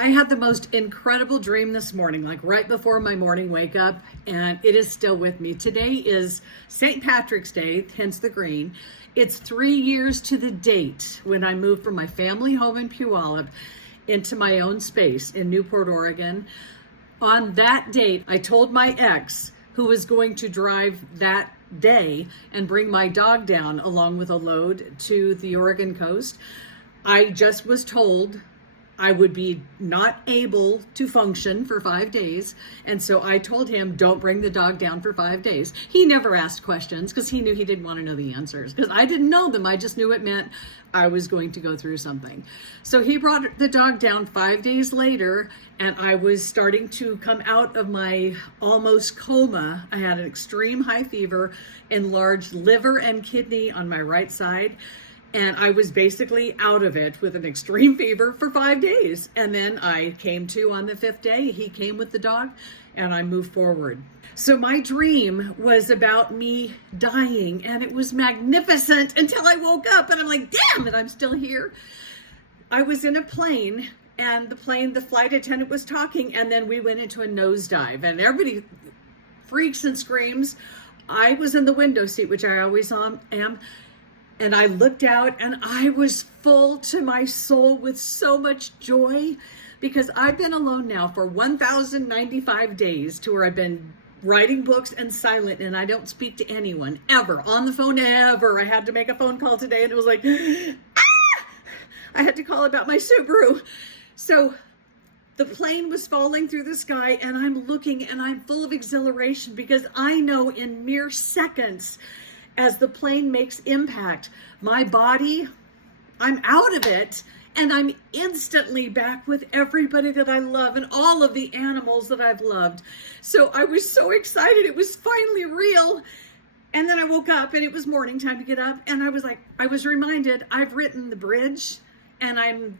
I had the most incredible dream this morning, like right before my morning wake up, and it is still with me. Today is St. Patrick's Day, hence the green. It's 3 years to the date when I moved from my family home in Puyallup into my own space in Newport, Oregon. On that date, I told my ex, who was going to drive that day and bring my dog down along with a load to the Oregon coast, I just was told I would be not able to function for 5 days. And so I told him, don't bring the dog down for 5 days. He never asked questions because he knew he didn't want to know the answers because I didn't know them. I just knew it meant I was going to go through something. So he brought the dog down 5 days later, and I was starting to come out of my almost coma. I had an extreme high fever, enlarged liver and kidney on my right side. And I was basically out of it with an extreme fever for 5 days. And then I came to on the 5th day. He came with the dog and I moved forward. So my dream was about me dying, and it was magnificent until I woke up and I'm like, damn it, I'm still here. I was in a plane, and the flight attendant was talking, and then we went into a nosedive and everybody freaks and screams. I was in the window seat, which I always am. And I looked out and I was full to my soul with so much joy because I've been alone now for 1,095 days to where I've been writing books and silent, and I don't speak to anyone ever on the phone ever. I had to make a phone call today and it was like, ah! I had to call about my Subaru. So the plane was falling through the sky and I'm looking and I'm full of exhilaration because I know in mere seconds as the plane makes impact, my body, I'm out of it, and I'm instantly back with everybody that I love and all of the animals that I've loved. So I was so excited. It was finally real. And then I woke up and it was morning time to get up. And I was reminded I've written the bridge and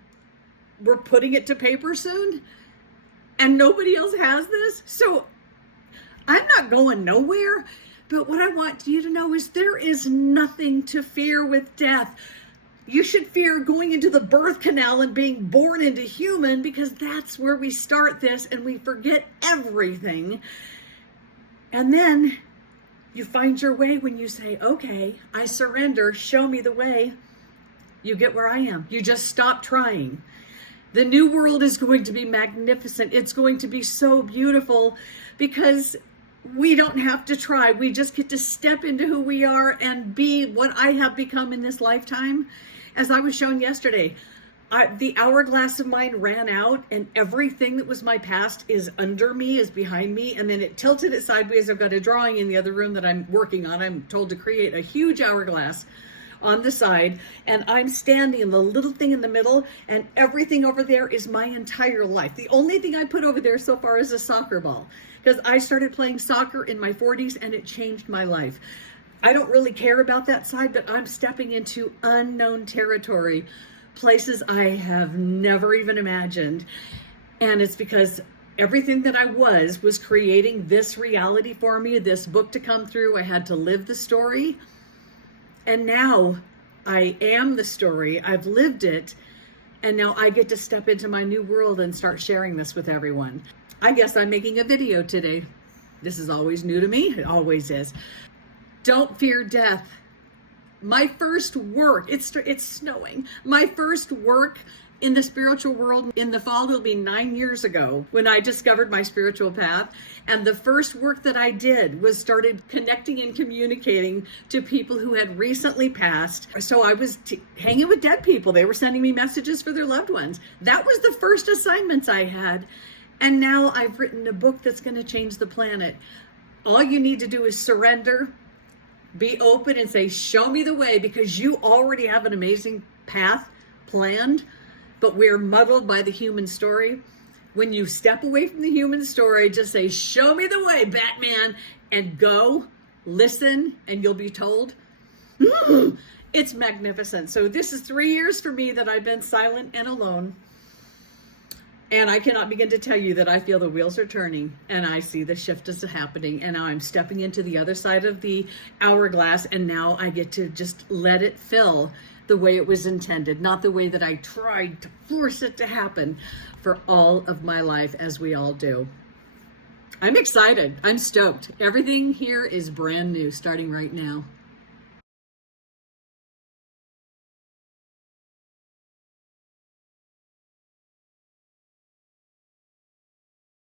we're putting it to paper soon. And nobody else has this. So I'm not going nowhere. But what I want you to know is there is nothing to fear with death. You should fear going into the birth canal and being born into human because that's where we start this and we forget everything. And then you find your way when you say, okay, I surrender, show me the way. You get where I am. You just stop trying. The new world is going to be magnificent. It's going to be so beautiful because we don't have to try. We just get to step into who we are and be what I have become in this lifetime. As I was shown yesterday, the hourglass of mine ran out and everything that was my past is under me, is behind me. And then it tilted it sideways. I've got a drawing in the other room that I'm working on. I'm told to create a huge hourglass on the side, and I'm standing in the little thing in the middle, and everything over there is my entire life. The only thing I put over there so far is a soccer ball, because I started playing soccer in my 40s and it changed my life. I don't really care about that side, but I'm stepping into unknown territory, places I have never even imagined. And it's because everything that I was creating this reality for me, this book to come through. I had to live the story. And now I am the story. I've lived it. And now I get to step into my new world and start sharing this with everyone. I guess I'm making a video today. This is always new to me. It always is. Don't fear death. My first work, it's snowing. My first work in the spiritual world in the fall will be 9 years ago when I discovered my spiritual path. And the first work that I did was started connecting and communicating to people who had recently passed. So I was hanging with dead people. They were sending me messages for their loved ones. That was the first assignments I had. And now I've written a book that's going to change the planet. All you need to do is surrender, be open and say, show me the way, because you already have an amazing path planned, but we're muddled by the human story. When you step away from the human story, just say, show me the way, Batman, and go, listen, and you'll be told. It's magnificent. So this is 3 years for me that I've been silent and alone. And I cannot begin to tell you that I feel the wheels are turning and I see the shift is happening, and now I'm stepping into the other side of the hourglass, and now I get to just let it fill the way it was intended, not the way that I tried to force it to happen for all of my life, as we all do. I'm excited. I'm stoked. Everything here is brand new starting right now.